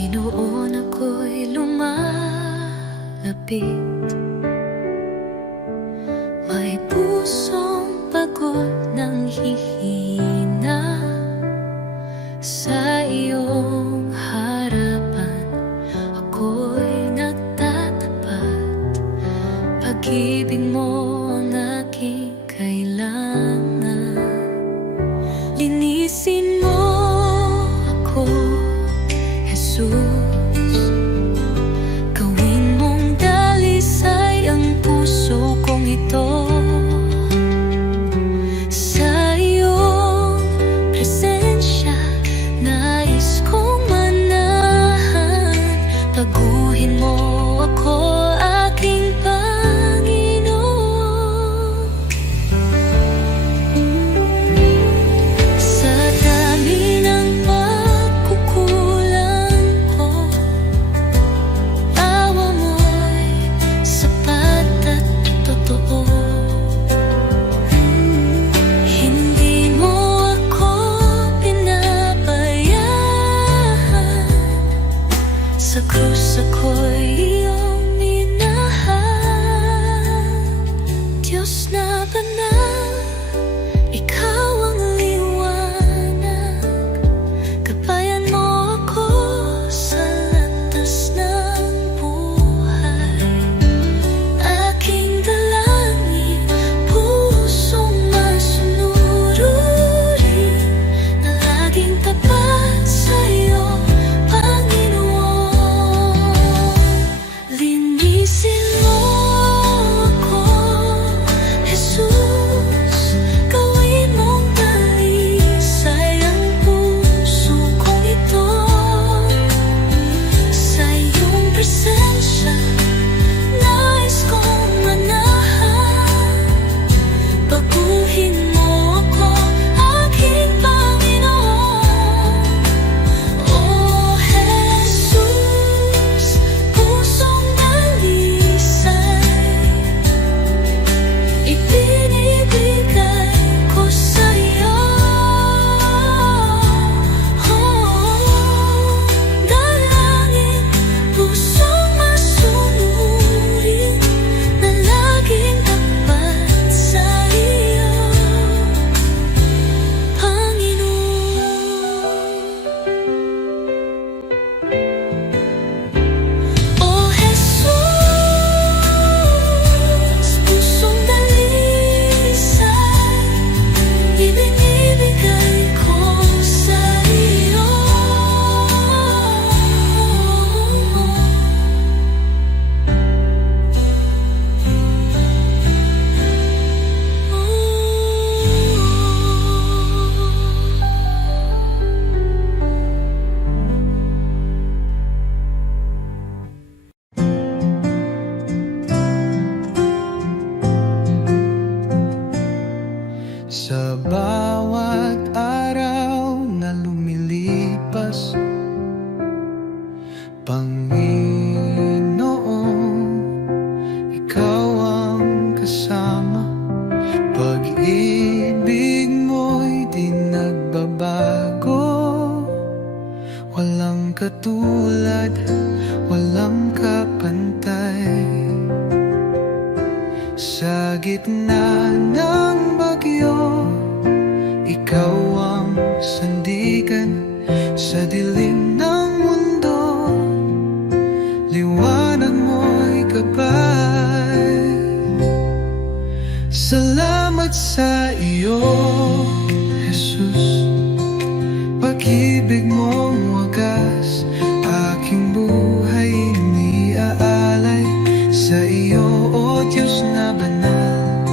Panginoon, ako'y lumalapit. May pusong pagod ng hihina. Sa iyong harapan ako'y nagtatapat. Pag-ibig mo ang aking kailangan. Linisin mo ako, Jesus. Gawin mong dalisay ang puso kong ito. Sa iyong presensya nais kong manahan. Baguhin mo ako, aking Panginoon. Sa dami ng pagkukulang ko, awa mo'y sapat at totoo. Hindi mo ako pinabayaan. Sa krus ako'y iyong minahal. Diyos na banal, ikaw ang liwanag. Gabayan mo ako sa landas ng buhay. Aking dalangin, pusong masunurin, na laging tapat sa'yo, Panginoon. Linisin mo ako, Jesus. Gawin mong dalisay ang puso kong ito. Sa iyong presensya nais kong manahan. Baguhin mo ako, aking Panginoon. Oh Jesus, pusong dalisay ibinibigay ko sa'yo. Dalangin, pusong masunurin, na laging tapat sa iyo, Panginoon. Oh Jesus, pusong dalisay ibinibigay ko sa iyo. Sa bawat araw na lumilipas, Panginoon, ikaw ang kasama. Pag-ibig mo'y di nagbabago. Walang katulad, walang kapantay. Sa gitna ng bagyo, ikaw ang sandigan. Sa dilim ng mundo, liwanag mo'y gabay. Salamat sa iyo, Jesus. Pag-ibig mong wagas, aking buhay iniaalay sa iyo, o Diyos na banal.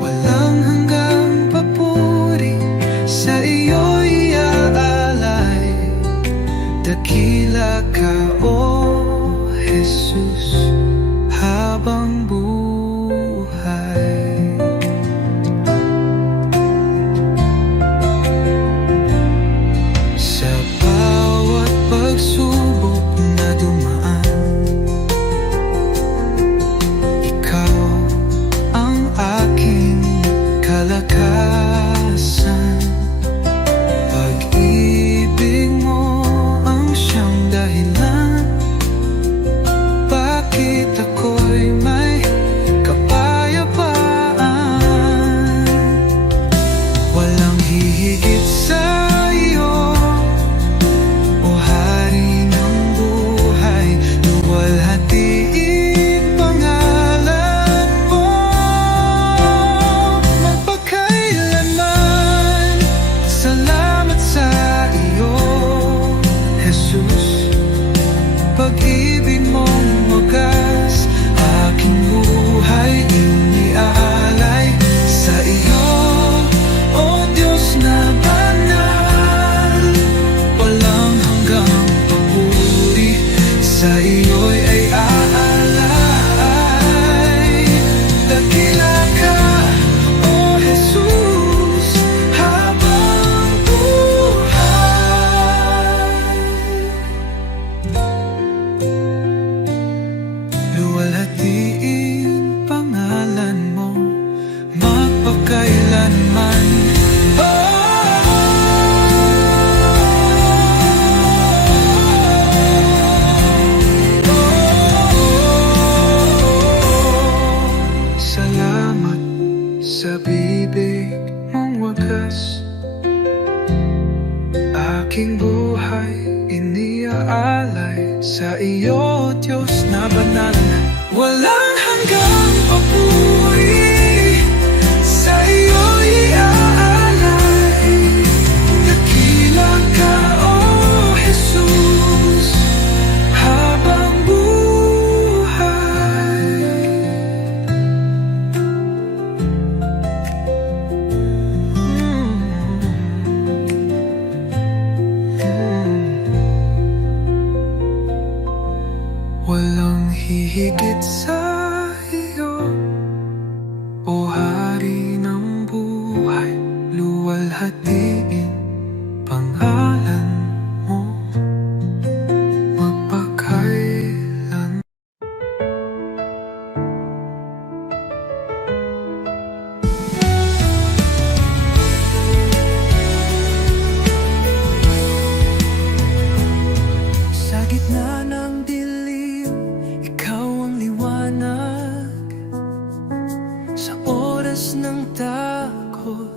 Walang hanggang papuri, sa iyo iaalay. Dakila ka, o Jesus, habang buhay. Sa bawat pagsubok na dumaan, ikaw ang aking kalakasan. Pag-ibig mo ang siyang dahilan pag-ibig mong wagas. Aking buhay iniaalay sa iyo, O Diyos na banal. Walang hanggang papuri, sa iyo'y ay aalay. Dakila ka, O Jesus, habang buhay. Luwalhatiin pangalan mo magpakailanman. Salamat sa bibig mong wagas. Aking buhay iniaalay sa iyo, Diyos na banal. Walang hanggang papuri, sa iyo'y iaalay. Dakila ka, O Jesus, habang buhay. Walang hihigit sa iyo, O Hari ng buhay. Luwalhatiin pangalan mo magpakailan. Sa gitna ng dilim, ikaw ang liwanag. Sa oras ng takot,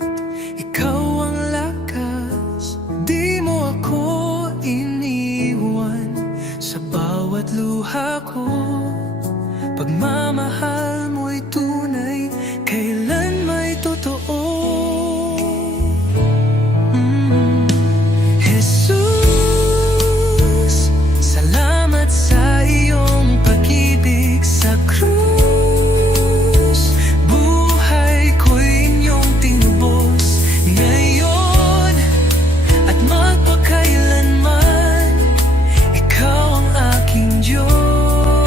ikaw ang lakas. Di mo ako iniwan sa bawat luha ko. Pagmamahal mo'y tunay, kailan may totoo. Jesus, salamat sa iyong pag-ibig sa krus. Buhay ko'y inyong tinubos ngayon at magpakailanman. Ikaw ang aking Diyos.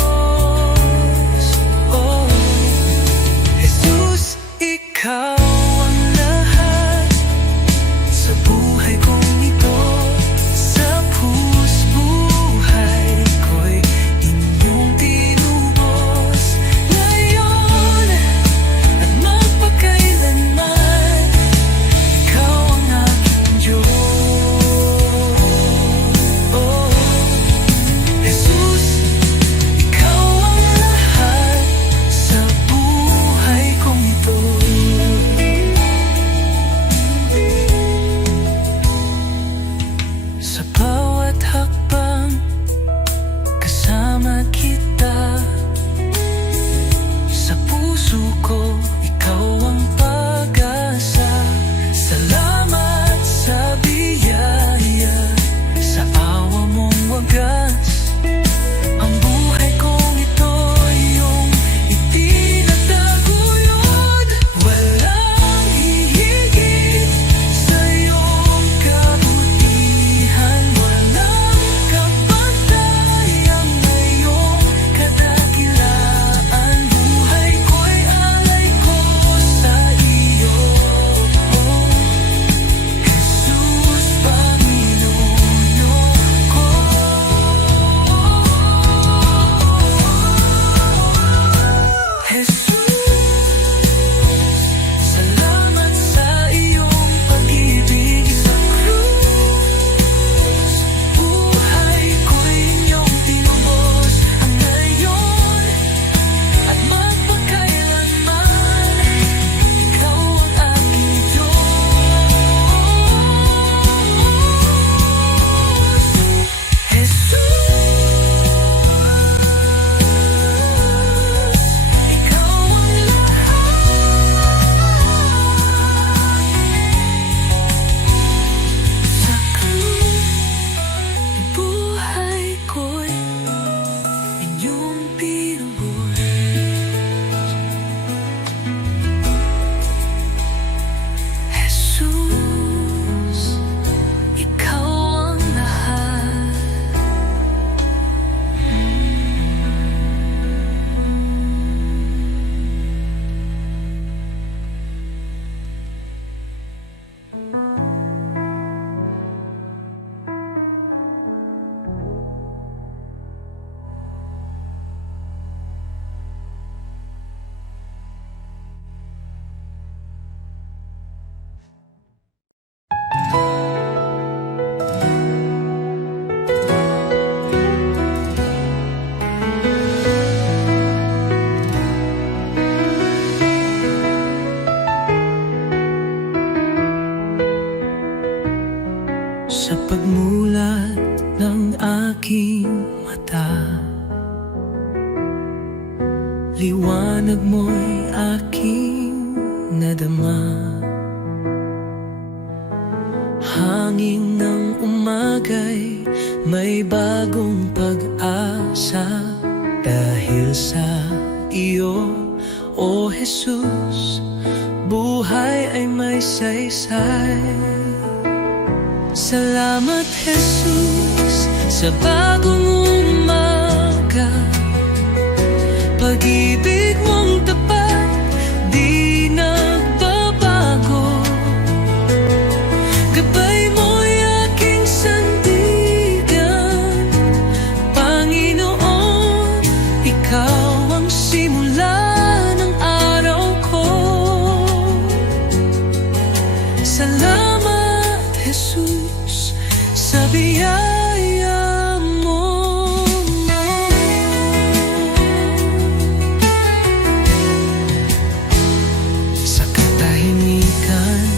mata. Liwanag mo'y aking nadama. Hangin ng umagay may bagong pag-asa. Dahil sa iyo, O Jesus, buhay ay may saysay. Salamat Jesus sa bagong umaga. Pag-ibig mong tapat, di nagbabago. Gabay mo'y aking sandigan. Panginoon, ikaw ang simula ng araw ko. Salamat Jesus sa biyaya mo. Sa katahimikan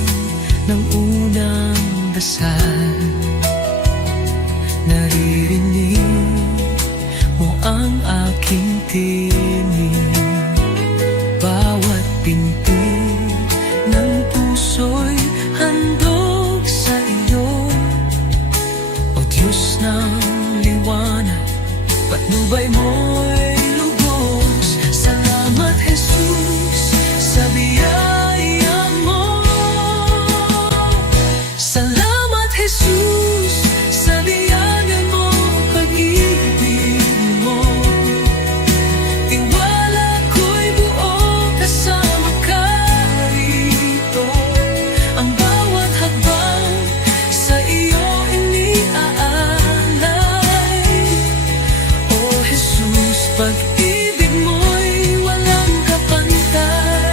ng unang dasal, naririnig mo ang aking tinig. Bawat pintig ng puso'y handog sa iyo. O Diyos ng liwanag, patnubay mo'y lubos. Salamat Jesus sa biyaya mo. Salamat Jesus sa biyaya mo, pag-ibig mo. Tiwala ko'y buo kasama ka rito. Ang bawat hakbang sa iyo iniaalay. O Jesus, pag-ibig mo'y walang kapantay.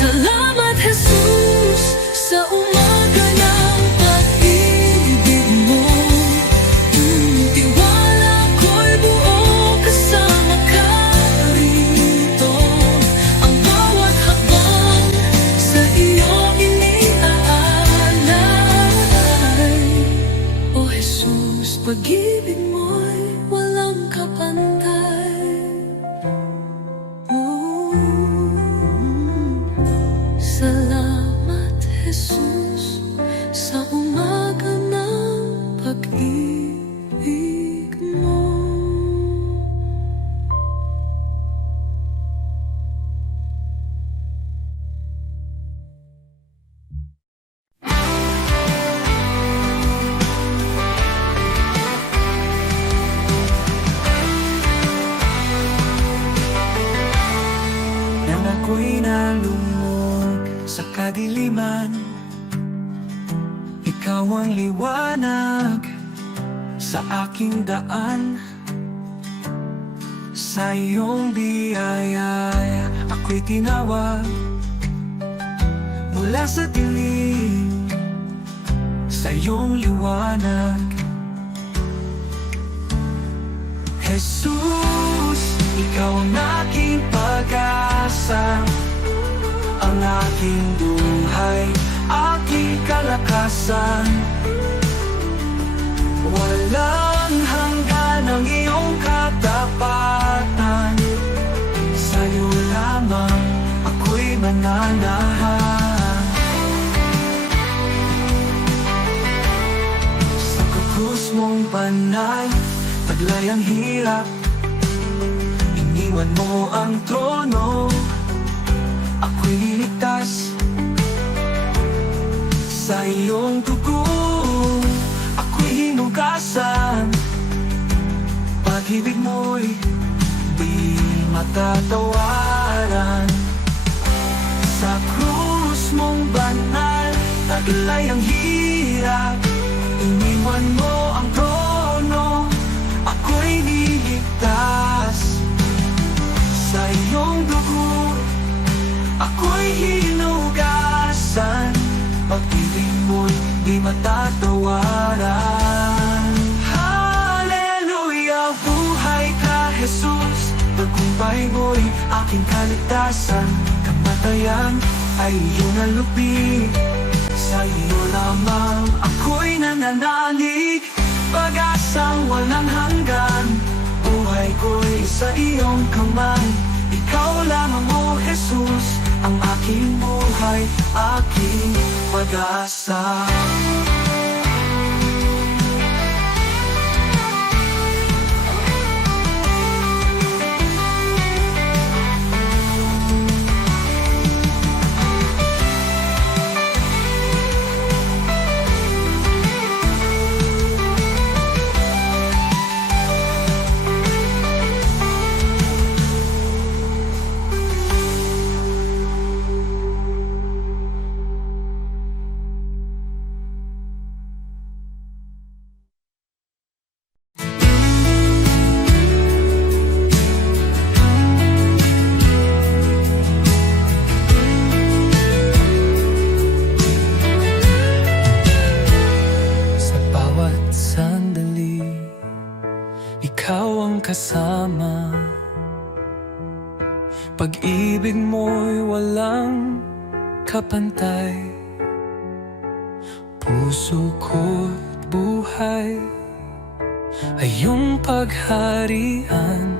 Salamat Jesus sa umaga ng pag-ibig mo. Tiwala ko'y buo kasama ka rito. Ang bawat hakbang sa iyo iniaalay. O Jesus, pag-ibig mo'y walang kapantay. Salamat Jesus sa umaga ng pag-ibig mo. Nang ako'y nalumog sa kadiliman, ikaw ang liwanag sa aking daan. Sa iyong biyaya ako'y tinawag mula sa dilim, sa iyong liwanag. Jesus, ikaw ang aking pag-asa, ang aking buhay, aking kalakasan. Walang hanggan ang iyong katapatan. Sa'yo lamang ako'y mananahan. Sa krus mong banal, taglay ang hirap. Iniwan mo ang trono, ako'y niligtas. Sa iyong dugo, ako'y hinugasan. Pag-ibig mo'y di matatawaran. Sa krus mong banal, taglay ang hirap. Iniwan mo ang trono, ako'y niligtas. Sa iyong dugo, ako'y hinugasan. Pag-ibig mo'y di matatawaran. kalikasan, kamatayan ay iyong nalupi. Sa iyo lamang ako'y nananalig, pag-asang walang hanggan. Buhay ko'y sa iyong kamay, ikaw lamang o Jesus, ang aking buhay, aking pag-asa. Ikaw ang kasama, pag-ibig mo'y walang kapantay. Puso ko't buhay ay iyong pagharian,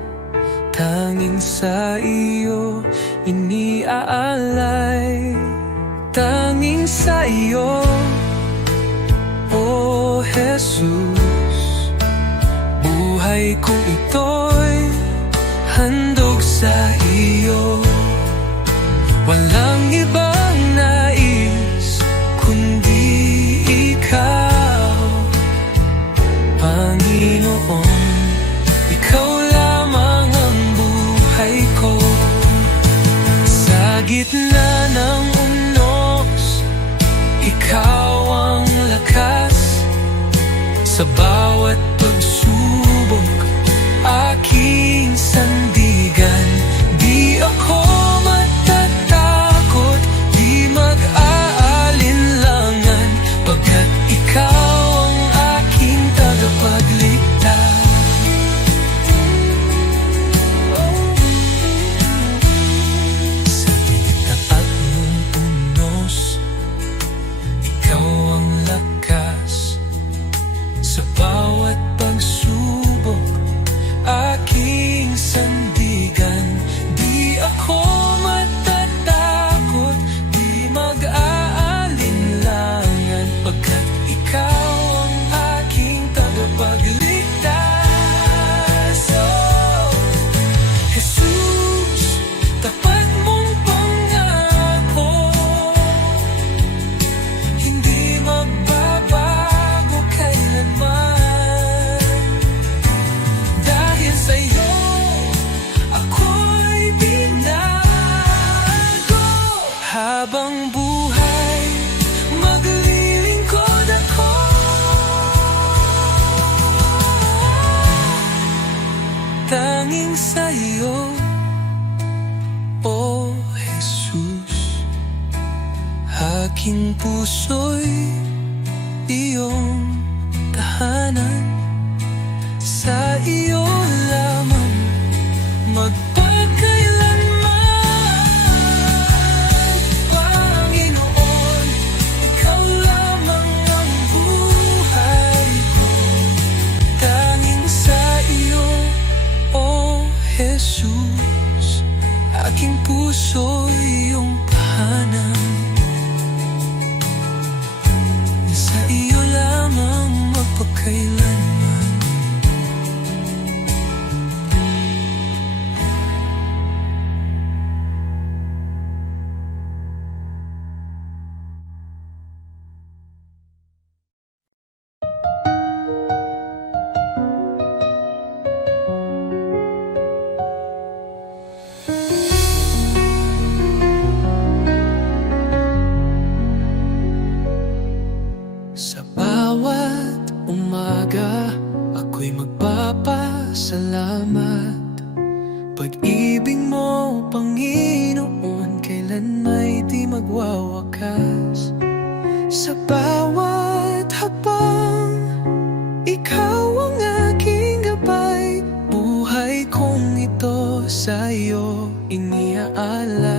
tanging sa iyo iniaalay. Tanging sa iyo, O Jesus, buhay kong ito'y handog sa iyo. Walang ibang nais kundi ikaw, Panginoon. Ikaw lamang ang buhay ko. Sa gitna ng unos, ikaw ang lakas. Sa bawat pagsubok, aking sandigan. Di ako matatakot, di mag-aalinlangan, pagkat ikaw ang aking tagapagligtas. Sa tinatapat mong unos, ikaw ang lakas. Sa bawat pagsubok, aking sandigan. Di ako matatakot, di mag-aalinlangan, pagkat ikaw ang aking tagapagligtas. Oh, Jesus, tapat mong pangako, hindi magbabago kailanman. Dahil sa'yo, ako'y binago. Habang buhay, maglilingkod ako. Tanging sa'yo, O Jesus, aking puso'y iyong tahanan. Sa iyo lamang magpakailanman, Panginoon. Ikaw lamang ang buhay ko. Tanging sa iyo, O Jesus, aking puso iyong tahanan. Sa iyo lamang magpakailanman. Sa bawat umaga, ako'y magpapasalamat. Pag-ibig mo, Panginoon, kailan may di magwawakas. Sa bawat hakbang, ikaw ang aking gabay. Buhay kong ito sa iyo iniaalay.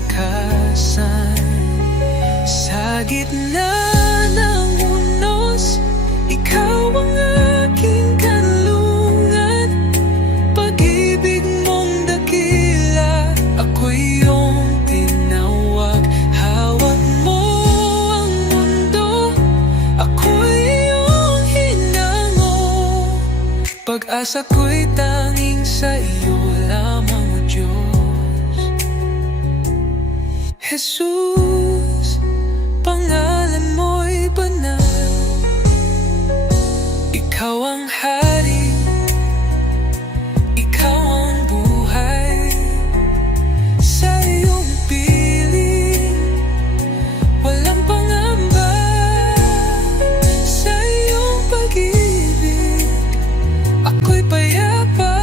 kalakasan. Sa gitna ng unos, ikaw ang aking kanlungan. Pag-ibig mong dakila, ako'y iyong tinawag. Hawak mo ang mundo, ako'y iyong hinango. Pag-asa ko'y tanging sa iyo lamang, O Diyos. Jesus, pangalan mo'y banal. Ikaw ang hari, ikaw ang buhay. Sa iyong piling, walang pangamba. Sa iyong pag-ibig, ako'y payapa.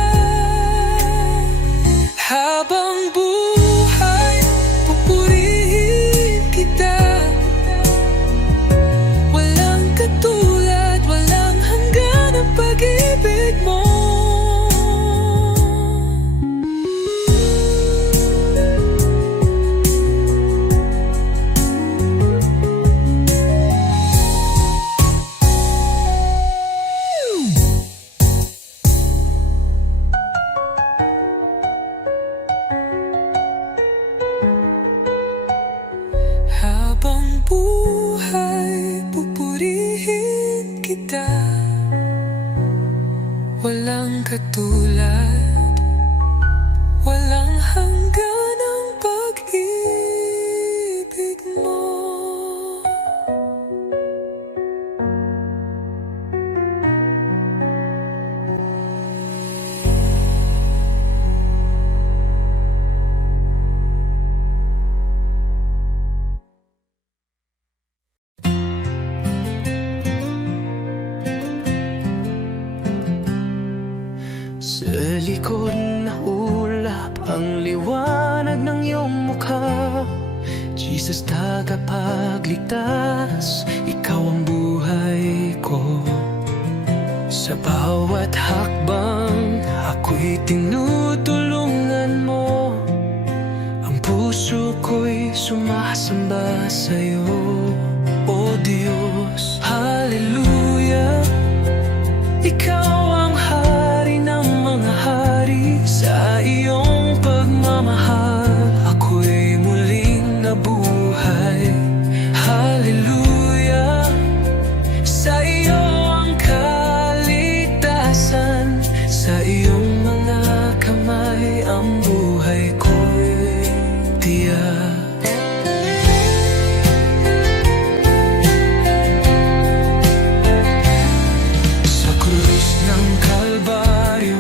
Habang buhay, pupurihin kita. Walang katulad, walang hanggan ang pag-ibig mo. Habang buhay, pupurihin kita. Walang katulad, walang hanggan ang pag-ibig mo. Sa likod na ulap ang liwanag ng iyong mukha. Jesus, tagapagligtas, ikaw ang buhay ko. Sa bawat hakbang, ako'y tinutulungan mo. Ang puso ko'y sumasamba sa'yo, O Diyos. Hallelujah, ikaw ang hari ng mga hari. Sa iyong pagmamahal, ako'y muling nabuhay. Hallelujah, sa iyo ang kaligtasan. Sa iyong mga kamay ang buhay ko'y tiyak. Sa krus ng Kalbaryo,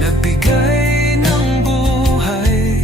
nagbigay ng buhay.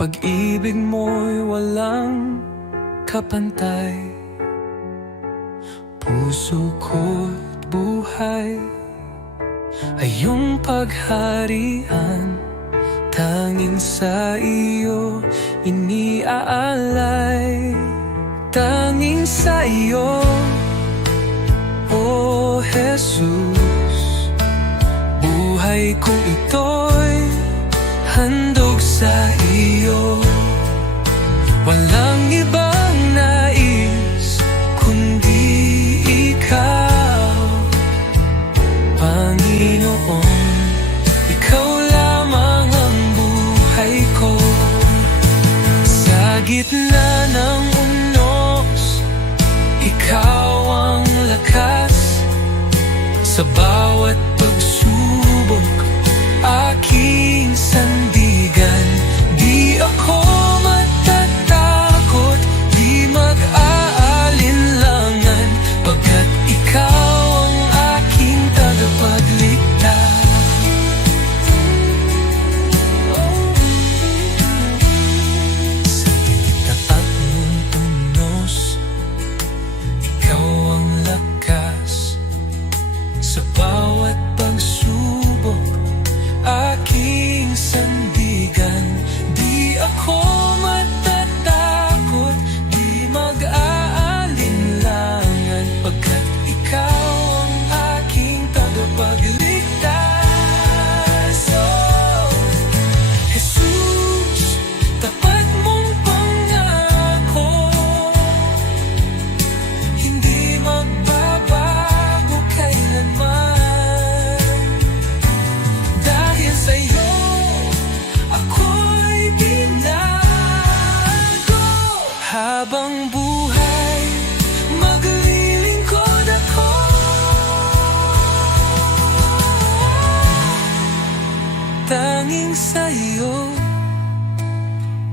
Pag-ibig mo'y walang kapantay. Puso ko't buhay ay iyong pagharian. Tanging sa iyo iniaalay. Tanging sa iyo, O Jesus, buhay kong ito'y handog sa iyo. Walang ibang nais kundi ikaw, Panginoon. Ikaw lamang ang buhay ko. Sa gitna ng unos, ikaw ang lakas. Sa bawat pagsubok, aking sandigan. Di ako matatakot, di mag-aalinlangan, pagkat ikaw ang aking tagapagligtas. Sa tinitapat mong tunos, ikaw ang lakas. Sa bawat pagsubok, aking sandigan. Di ako matatakot, di mag-aalinlangan, pagkat ikaw ang aking tagapagligtas. Oh, Jesus, tapat mong pangako, hindi magbabago kailanman. Dahil sa'yo, ako'y binago. Habang buhay, maglilingkod ako. Tanging sa'yo,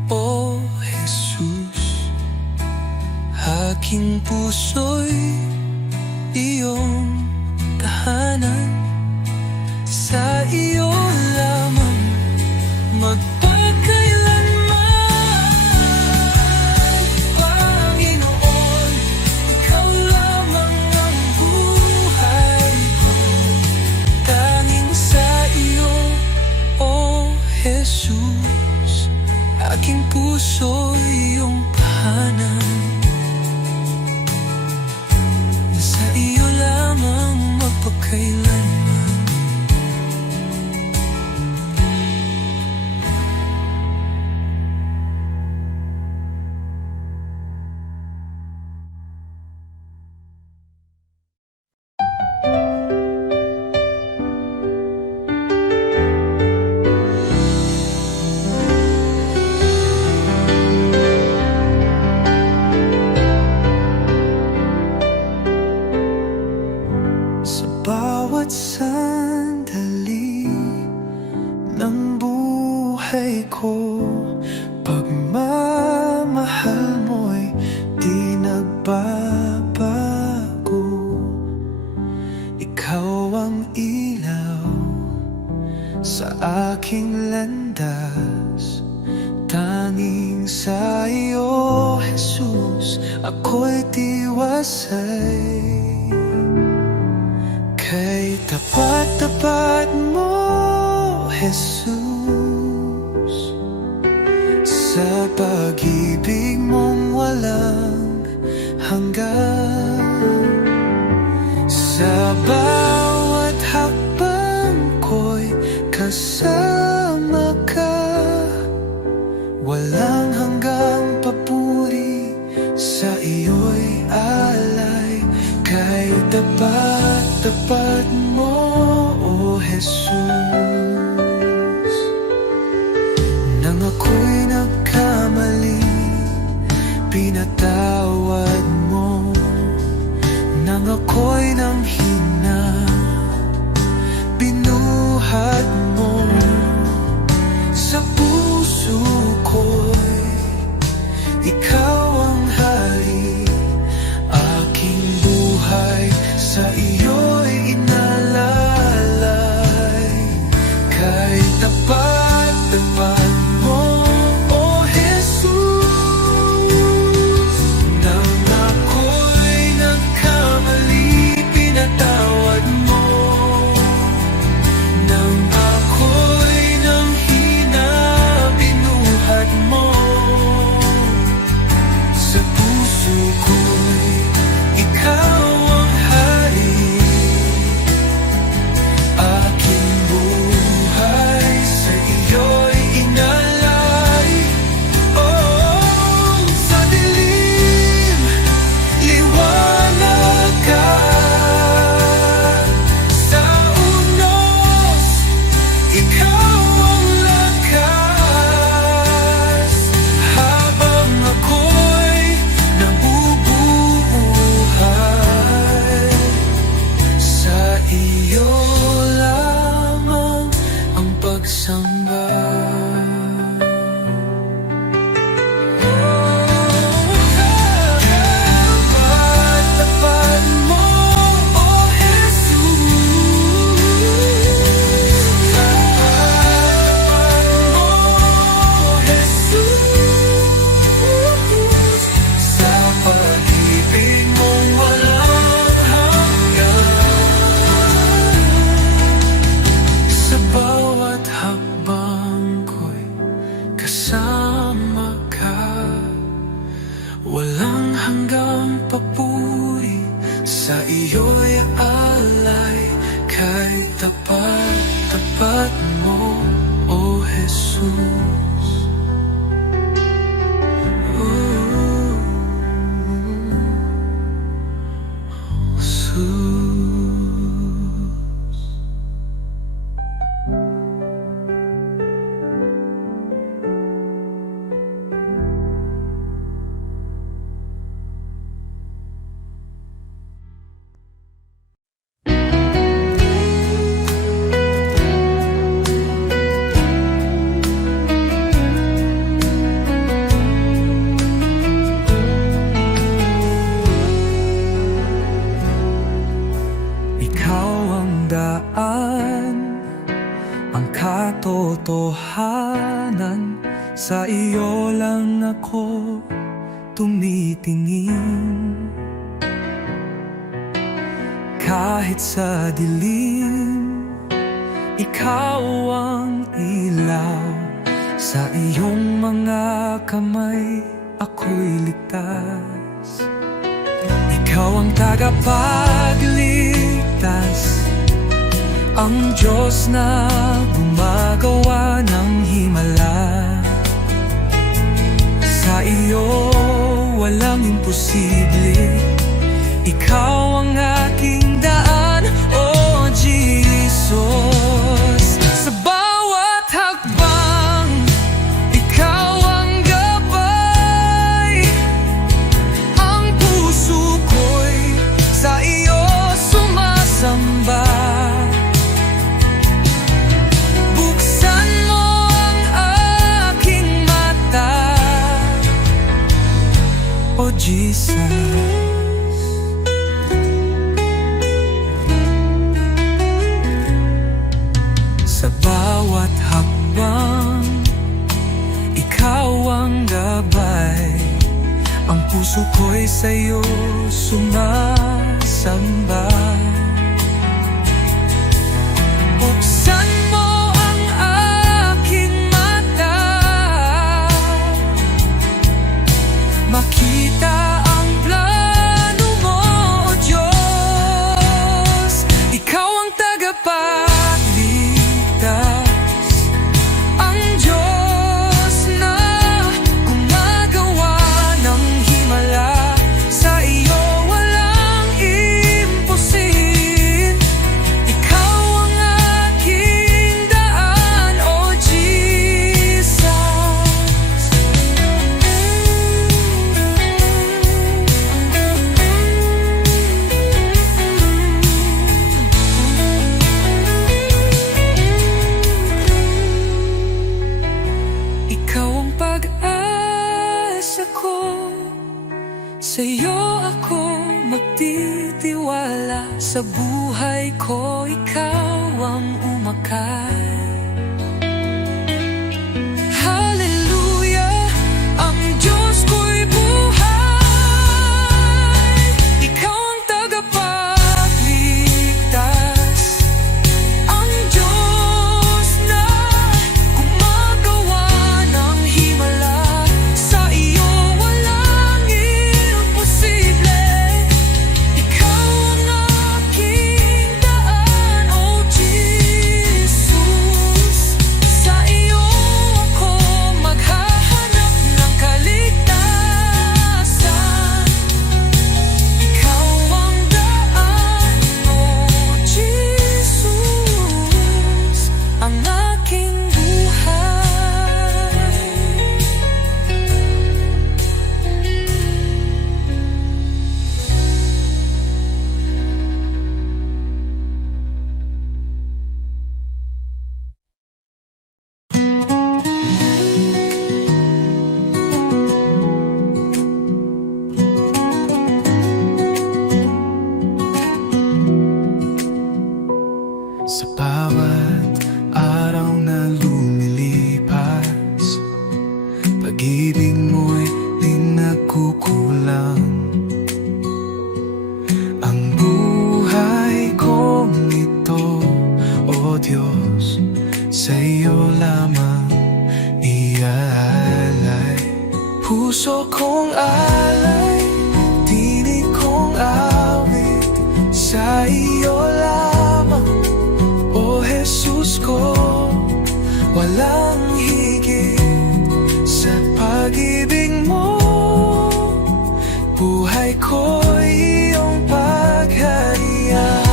O Jesus, aking puso'y iyong tahanan. Sa iyo lamang magpakailanman, Panginoon. Ikaw lamang ang buhay ko. Tanging sa iyo, O Jesus, aking puso iyong tahanan. Sa iyo lamang magpakailanman. Sa bawat sandali ng buhay ko, pagmamahal mo'y di nagbabago. Ikaw ang ilaw sa aking landas. Tanging sa iyo, Jesus, ako'y tiwasay. Kay tapat-tapat mo, Jesus, sa pag-ibig mong walang hanggan. Sa bawat hakbang ko'y kasama ka. Walang hanggang papuri, sa iyo'y alay. Kay tapat-tapat mo, O Jesus. Nang ako'y nagkamali, pinatawad mo. Nang ako'y nanghina, binuhat mo. Sa puso ko'y ikaw ang hari. Aking buhay sa iyo'y inalalay. Kay tapat-tapat mo, O kasama ka. Walang hanggang papuri, sa iyo'y alay. Kay tapat-tapat mo, O Jesus. Ikaw ang daan, ang katotohanan. Sa iyo lang ako tumitingin. Kahit sa dilim, ikaw ang ilaw. Sa iyong mga kamay, ako'y ligtas. Ikaw ang tagapagligtas, ang Diyos na gumagawa ng himala. Sa iyo walang imposible, ikaw ang aking daan, O Jesus. Sa bawat hakbang, ikaw ang gabay. Ang puso ko'y sa iyo sumasamba. Buksan mo ang aking mata, O Jesus. Sa bawat hakbang, ikaw ang gabay. Ang puso ko'y sa'yo sumasamba. Buksan mo ang aking mata, makita ang plano mo, O Diyos. Ikaw ang tagapagligtas, ang Diyos na gumagawa ng himala. Sa iyo walang imposible, ikaw ang aking daan, O Jesus. Ikaw ang pag-asa ko, sa iyo ako magtitiwala. Sa buhay ko, ikaw ang umakay. Hallelujah, ang Diyos ko'y buhay. Ikaw ang tagapagligtas, ang Diyos na gumagawa ng himala. Sa iyo walang imposible, ikaw ang aking daan, O Jesus. puso kong alay, tinig kong awit sa iyo lamang, O Jesus ko. Walang higit sa pag-ibig mo, buhay ko'y iyong pagharian.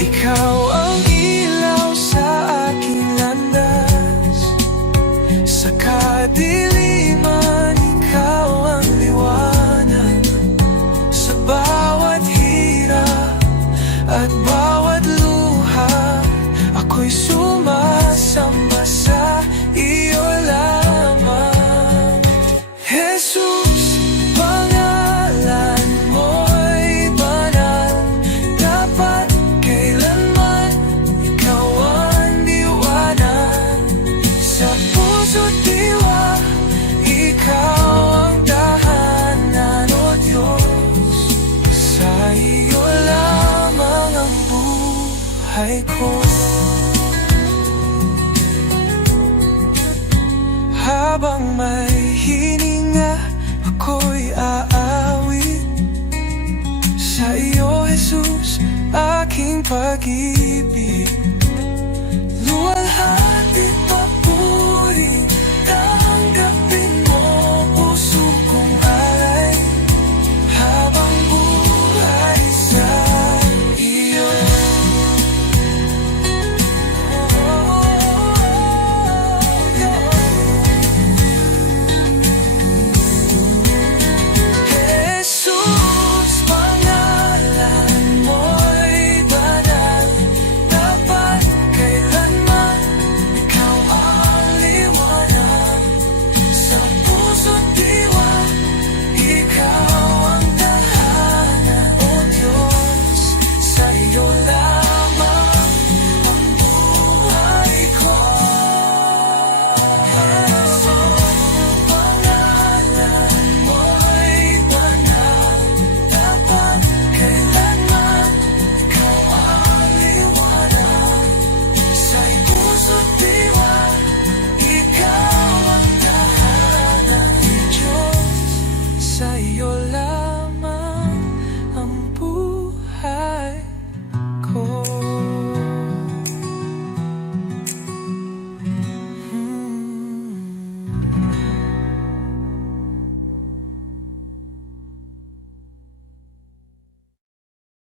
Ikaw ang ilaw sa aking landas, sa kadiliman ikaw ang liwanag. Sa bawat hirap at bawat luha, ako'y sumasamba sa iyo lamang. Jesus, pangalan mo'y banal, dapat kailanman ikaw ang liwanag. Sa puso't diwa, ikaw ang tahanan, O Diyos. Sa iyo lamang ang buhay ko. Habang may hininga, ako'y aawit sa iyo, Jesus, aking pag-ibig.